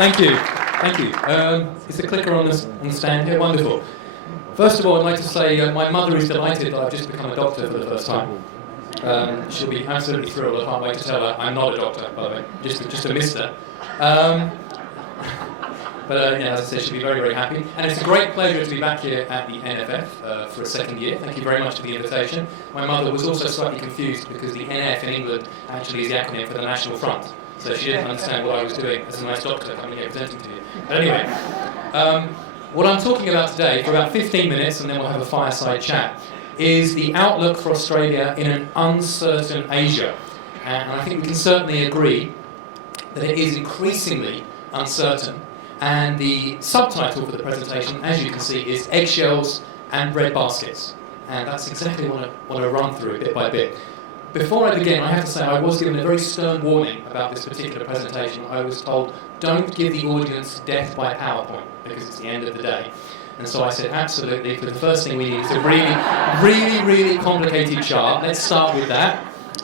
Thank you. Is the clicker on the stand here? Wonderful. First of all, I'd like to say my mother is delighted that I've just become a doctor for the first time. She'll be absolutely thrilled. I can't wait to tell her I'm not a doctor, by the way, just a mister. But as I said, she'll be very, very happy. And it's a great pleasure to be back here at the NFF for a second year. Thank you very much for the invitation. My mother was also slightly confused because the NF in England actually is the acronym for the National Front. So she didn't understand what I was doing as a nice doctor coming here presenting to you. But anyway, what I'm talking about today for about 15 minutes, and then we'll have a fireside chat, is the outlook for Australia in an uncertain Asia. And I think we can certainly agree that it is increasingly uncertain. And the subtitle for the presentation, as you can see, is Eggshells and Bread Baskets. And that's exactly what I want to run through bit by bit. Before I begin, I have to say I was given a very stern warning about this particular presentation. I was told, don't give the audience death by PowerPoint, because it's the end of the day. And so I said, absolutely, because the first thing we need is a really complicated chart. Let's start with that.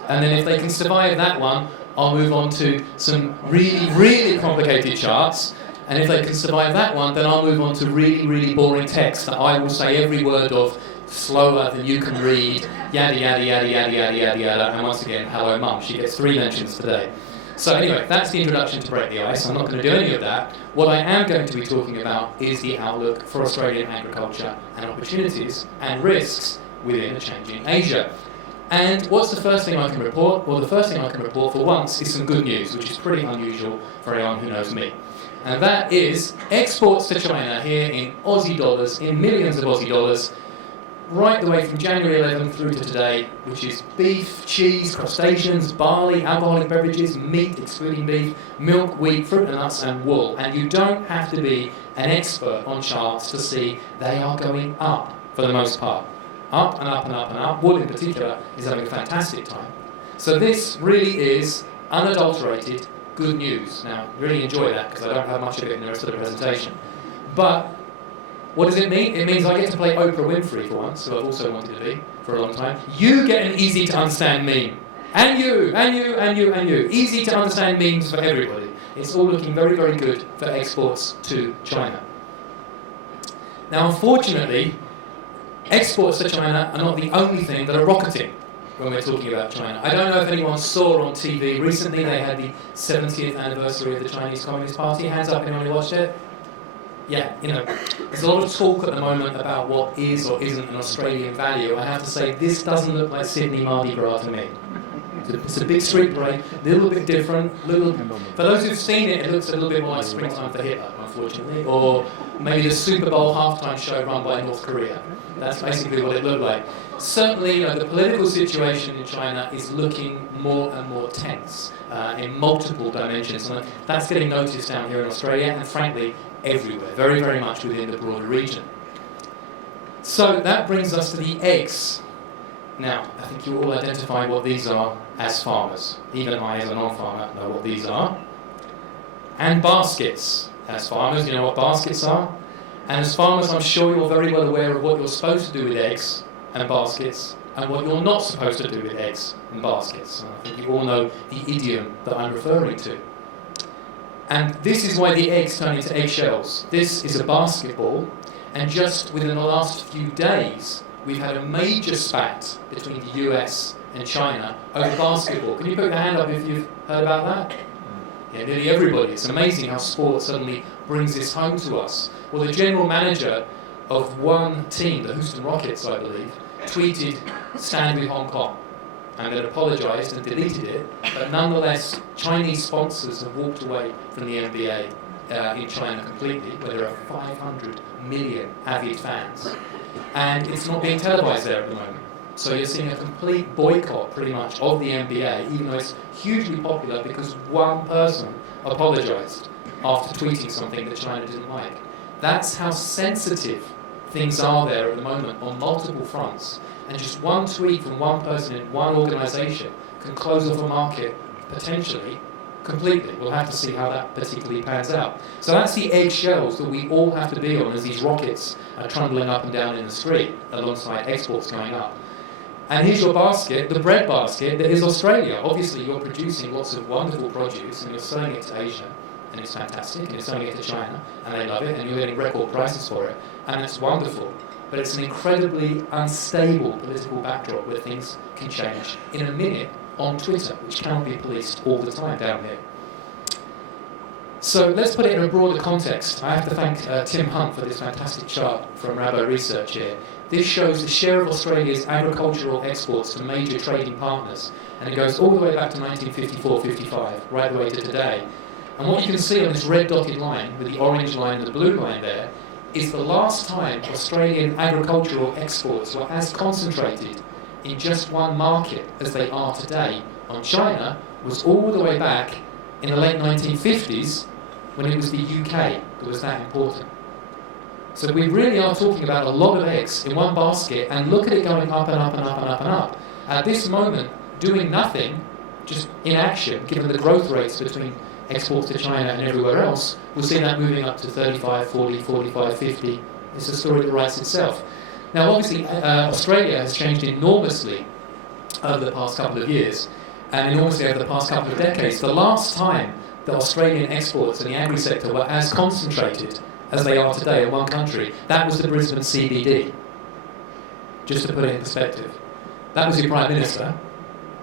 And then if they can survive that one, I'll move on to some really complicated charts. And if they can survive that one, then I'll move on to really boring text that I will say every word of slower than you can read, yada yada yada yada yada yada yada. And once again, hello mum, she gets 3 mentions today. So anyway, that's the introduction to break the ice. I'm not going to do any of that. What I am going to be talking about is the outlook for Australian agriculture and opportunities and risks within a changing Asia. And what's the first thing I can report? Well, the first thing I can report for once is some good news, which is pretty unusual for anyone who knows me. And that is exports to China here in Aussie dollars, in millions of Aussie dollars, right the way from January 11 through to today, which is beef, cheese, crustaceans, barley, alcoholic beverages, meat, excluding beef, milk, wheat, fruit and nuts, and wool. And you don't have to be an expert on charts to see they are going up for the most part. Up and up and up and up. Wool in particular is having a fantastic time. So this really is unadulterated good news. Now, really enjoy that because I don't have much of it in the rest of the presentation. But what does it mean? It means I get to play Oprah Winfrey for once, who I've also wanted to be for a long time. You get an easy to understand meme. And you. Easy to understand memes for everybody. It's all looking very good for exports to China. Now, unfortunately, exports to China are not the only thing that are rocketing when we're talking about China. I don't know if anyone saw on TV recently they had the 70th anniversary of the Chinese Communist Party. Hands up, anyone who watched it? Yeah, there's a lot of talk at the moment about what is or isn't an Australian value. I have to say, this doesn't look like Sydney Mardi Gras to me. It's a big street parade, a little bit different. For those who've seen it, it looks a little bit more like Springtime for Hitler, unfortunately, or maybe the Super Bowl halftime show run by North Korea. That's basically what it looked like. Certainly, the political situation in China is looking more and more tense in multiple dimensions, and that's getting noticed down here in Australia, and frankly, everywhere, very much within the broader region. So that brings us to the eggs. Now, I think you all identify what these are as farmers. Even I, as a non-farmer, know what these are. And baskets. As farmers, you know what baskets are. And as farmers, I'm sure you're very well aware of what you're supposed to do with eggs and baskets, and what you're not supposed to do with eggs and baskets. And I think you all know the idiom that I'm referring to. And this is why the eggs turn into eggshells. This is a basketball, and just within the last few days, we've had a major spat between the US and China over basketball. Can you put your hand up if you've heard about that? Yeah, nearly everybody. It's amazing how sport suddenly brings this home to us. Well, the general manager of one team, the Houston Rockets, I believe, tweeted, "Stand with Hong Kong," and then apologised and deleted it. But nonetheless, Chinese sponsors have walked away from the NBA in China completely, where there are 500 million avid fans. And it's not being televised there at the moment. So you're seeing a complete boycott, pretty much, of the NBA, even though it's hugely popular because one person apologised after tweeting something that China didn't like. That's how sensitive things are there at the moment on multiple fronts. And just one tweet from one person in one organisation can close off a market, potentially, completely. We'll have to see how that particularly pans out. So that's the eggshells that we all have to be on as these rockets are trundling up and down in the street, alongside exports going up. And here's your basket, the bread basket that is Australia. Obviously, you're producing lots of wonderful produce and you're selling it to Asia. and it's fantastic, and it's selling it to China, and they love it, and you're getting record prices for it, and it's wonderful. But it's an incredibly unstable political backdrop where things can change in a minute on Twitter, which cannot be policed all the time down here. So let's put it in a broader context. I have to thank Tim Hunt for this fantastic chart from Rabo Research here. This shows the share of Australia's agricultural exports to major trading partners, and it goes all the way back to 1954-55, right the way to today. And what you can see on this red dotted line, with the orange line and the blue line there, is the last time Australian agricultural exports were as concentrated in just one market as they are today on China was all the way back in the late 1950s when it was the UK that was that important. So we really are talking about a lot of eggs in one basket, and look at it going up and up and up and up and up. At this moment, doing nothing, just inaction, given the growth rates between exports to China and everywhere else, we'll see that moving up to 35, 40, 45, 50. It's a story that writes itself. Now, obviously, Australia has changed enormously over the past couple of years, and enormously over the past couple of decades. The last time that Australian exports in the agri sector were as concentrated as they are today in one country, that was the Brisbane CBD. Just to put it in perspective. That was your Prime Minister,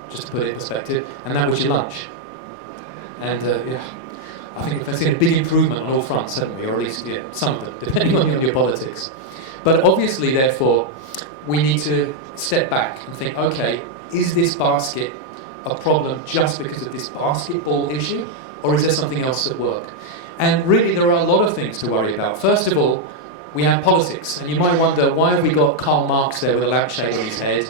just to put it in perspective, and that was your lunch. And I think we've seen a big improvement on all fronts, haven't we? Or at least some of them, depending on your politics. But obviously, therefore, we need to step back and think, okay, is this basket a problem just because of this basketball issue, or is there something else at work? And really, there are a lot of things to worry about. First of all, we have politics, and you might wonder, why have we got Karl Marx there with a lampshade on his head,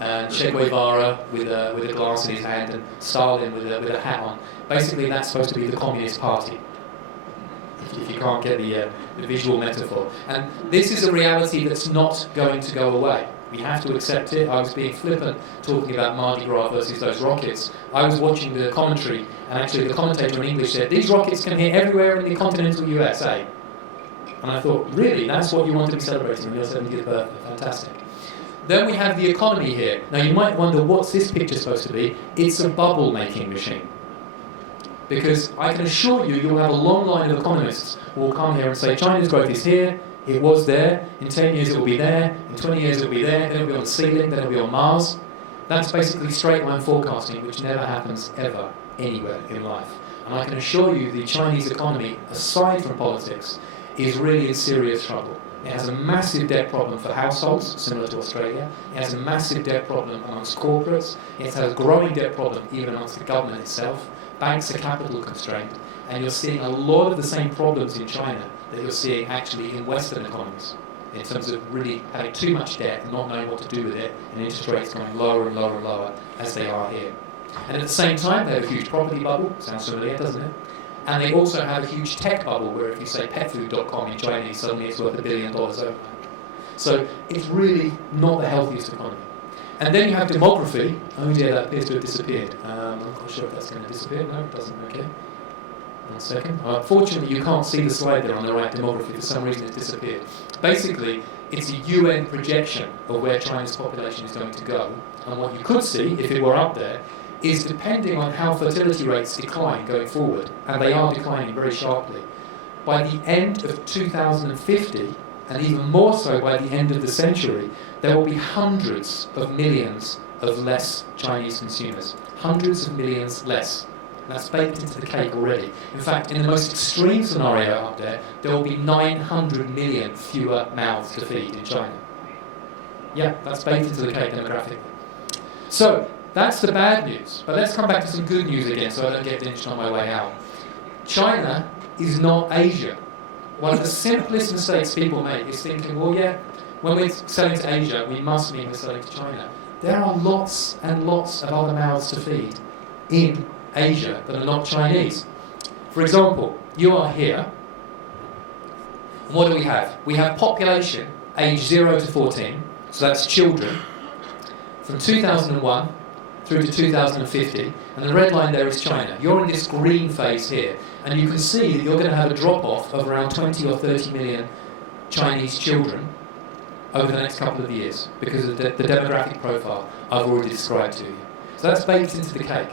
and Che Guevara with a glass in his hand, and Stalin with a hat on? Basically, that's supposed to be the Communist Party, if you can't get the visual metaphor. And this is a reality that's not going to go away. We have to accept it. I was being flippant talking about Mardi Gras versus those rockets. I was watching the commentary, and actually the commentator in English said, these rockets can hit everywhere in the continental USA. And I thought, really, that's what you want to be celebrating on your 70th birthday? Fantastic. Then we have the economy here. Now you might wonder, what's this picture supposed to be? It's a bubble-making machine. Because I can assure you, you'll have a long line of economists who will come here and say, China's growth is here, it was there, in 10 years it will be there, in 20 years it will be there, then it will be on the ceiling, then it will be on Mars. That's basically straight line forecasting, which never happens ever, anywhere in life. And I can assure you the Chinese economy, aside from politics, is really in serious trouble. It has a massive debt problem for households, similar to Australia. It has a massive debt problem amongst corporates. It has a growing debt problem even amongst the government itself. Banks are capital constrained. And you're seeing a lot of the same problems in China that you're seeing actually in Western economies, in terms of really having too much debt and not knowing what to do with it, and interest rates going lower and lower and lower as they are here. And at the same time, they have a huge property bubble. Sounds familiar, doesn't it? And they also have a huge tech bubble where if you say petfood.com in Chinese, suddenly it's worth $1 billion overnight. So it's really not the healthiest economy. And then you have demography. Oh dear, that appears to have disappeared. I'm not sure if that's going to disappear. No, it doesn't. Okay. 1 second. Fortunately, you can't see the slide there on the right, demography. For some reason, it's disappeared. Basically, it's a UN projection of where China's population is going to go. And what you could see, if it were up there, is depending on how fertility rates decline going forward, and they are declining very sharply, by the end of 2050, and even more so by the end of the century, there will be hundreds of millions of less Chinese consumers. Hundreds of millions less. That's baked into the cake already. In fact, in the most extreme scenario up there, there will be 900 million fewer mouths to feed in China. Yeah, that's baked into the cake demographically. So, that's the bad news. But let's come back to some good news again so I don't get lynched on my way out. China is not Asia. One of the simplest mistakes people make is thinking, well, yeah, when we're selling to Asia, we must mean we're selling to China. There are lots and lots of other mouths to feed in Asia that are not Chinese. For example, you are here. And what do we have? We have population aged 0 to 14, so that's children, from 2001 through to 2050, and the red line there is China. You're in this green phase here, and you can see that you're going to have a drop-off of around 20 or 30 million Chinese children over the next couple of years, because of the demographic profile I've already described to you. So that's baked into the cake.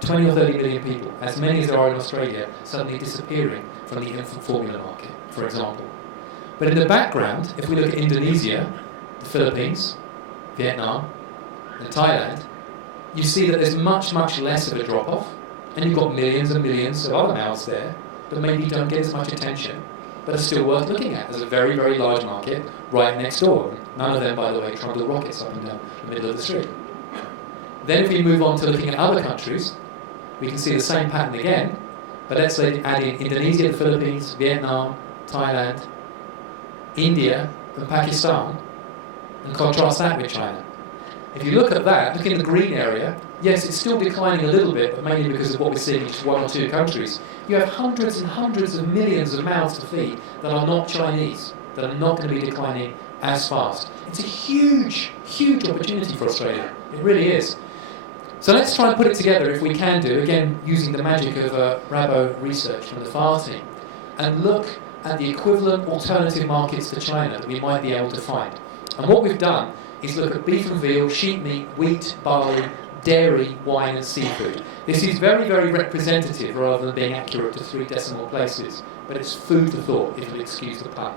20 or 30 million people, as many as there are in Australia, suddenly disappearing from the infant formula market, for example. But in the background, if we look at Indonesia, the Philippines, Vietnam, and Thailand, you see that there's much, much less of a drop-off, and you've got millions and millions of other mouths there that maybe don't get as much attention, but are still worth looking at as a very, very large market right next door. None of them, by the way, trundle rockets up and down the middle of the street. Then if we move on to looking at other countries, we can see the same pattern again, but let's say add in Indonesia, the Philippines, Vietnam, Thailand, India, and Pakistan, and contrast that with China. If you look at that, look in the green area, yes, it's still declining a little bit, but mainly because of what we're seeing in just one or two countries. You have hundreds and hundreds of millions of mouths to feed that are not Chinese, that are not going to be declining as fast. It's a huge, huge opportunity for Australia. It really is. So let's try and put it together, if we can do, again, using the magic of Rabo research from the FAR team, and look at the equivalent alternative markets to China that we might be able to find. And what we've done is look at beef and veal, sheep meat, wheat, barley, dairy, wine and seafood. This is very, very representative rather than being accurate to 3 decimal places, but it's food for thought, if you'll excuse the pun.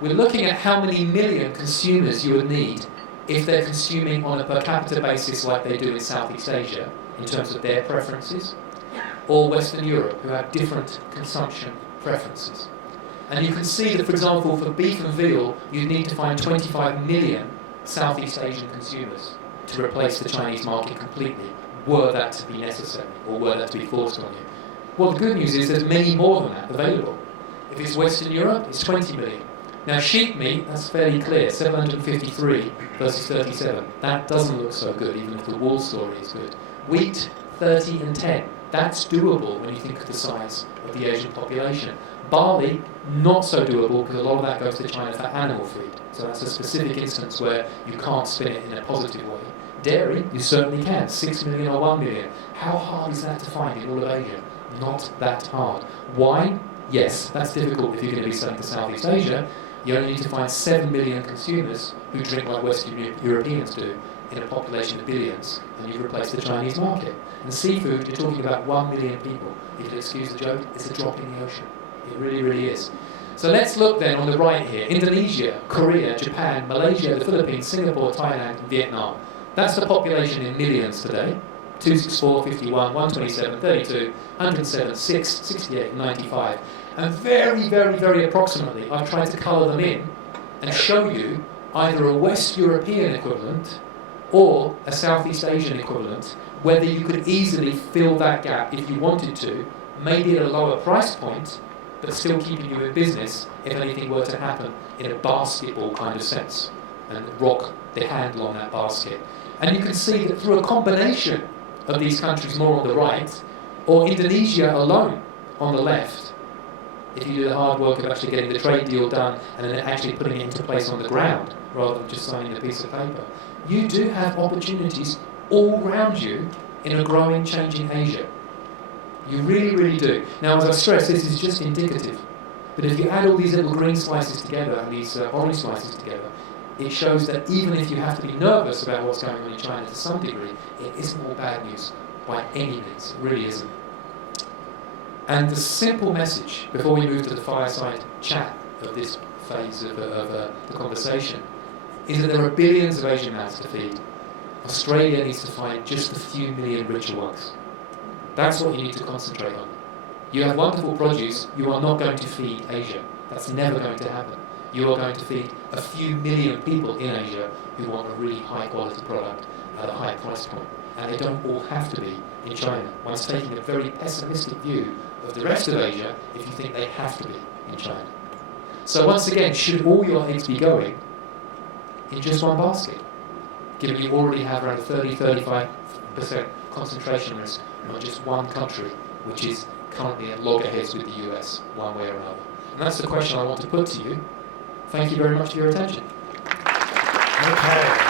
We're looking at how many million consumers you would need if they're consuming on a per capita basis like they do in Southeast Asia, in terms of their preferences, or Western Europe, who have different consumption preferences. And you can see that, for example, for beef and veal, you'd need to find 25 million Southeast Asian consumers to replace the Chinese market completely, were that to be necessary, or were that to be forced on you. Well, the good news is there's many more than that available. If it's Western Europe, it's 20 million. Now, sheep meat, that's fairly clear, 753 versus 37. That doesn't look so good, even if the wool story is good. Wheat, 30 and 10. That's doable when you think of the size of the Asian population. Barley, not so doable, because a lot of that goes to China for animal feed. So that's a specific instance where you can't spin it in a positive way. Dairy, you certainly can, 6 million or 1 million. How hard is that to find in all of Asia? Not that hard. Wine, yes, that's difficult if you're going to be selling to Southeast Asia. You only need to find 7 million consumers who drink like Western Europeans do in a population of billions, and you've replaced the Chinese market. And seafood, you're talking about 1 million people. If you'll excuse the joke, it's a drop in the ocean. It really, really is. So let's look then on the right here. Indonesia, Korea, Japan, Malaysia, the Philippines, Singapore, Thailand, and Vietnam. That's the population in millions today. 264, 51, 127, 32, 107, 6, 68, 95. And very, very, very approximately, I've tried to colour them in and show you either a West European equivalent or a Southeast Asian equivalent, whether you could easily fill that gap if you wanted to, maybe at a lower price point, but still keeping you in business if anything were to happen in a basketball kind of sense, and rock the handle on that basket. And you can see that through a combination of these countries more on the right, or Indonesia alone on the left, if you do the hard work of actually getting the trade deal done and then actually putting it into place on the ground, rather than just signing a piece of paper, you do have opportunities all around you in a growing, changing Asia. You really, really do. Now, as I stress, this is just indicative. But if you add all these little green slices together and these orange slices together, it shows that even if you have to be nervous about what's going on in China to some degree, it isn't all bad news by any means. It really isn't. And the simple message, before we move to the fireside chat of this phase of the conversation, is that there are billions of Asian mouths to feed. Australia needs to find just a few million richer ones. That's what you need to concentrate on. You have wonderful produce, you are not going to feed Asia. That's never going to happen. You are going to feed a few million people in Asia who want a really high quality product at a high price point. And they don't all have to be in China. One's taking a very pessimistic view of the rest of Asia if you think they have to be in China. So once again, should all your eggs be going in just one basket, given you already have around a 30-35% concentration risk on just one country, which is currently at loggerheads with the US, one way or another? And that's the question I want to put to you. Thank you very much for your attention. Okay.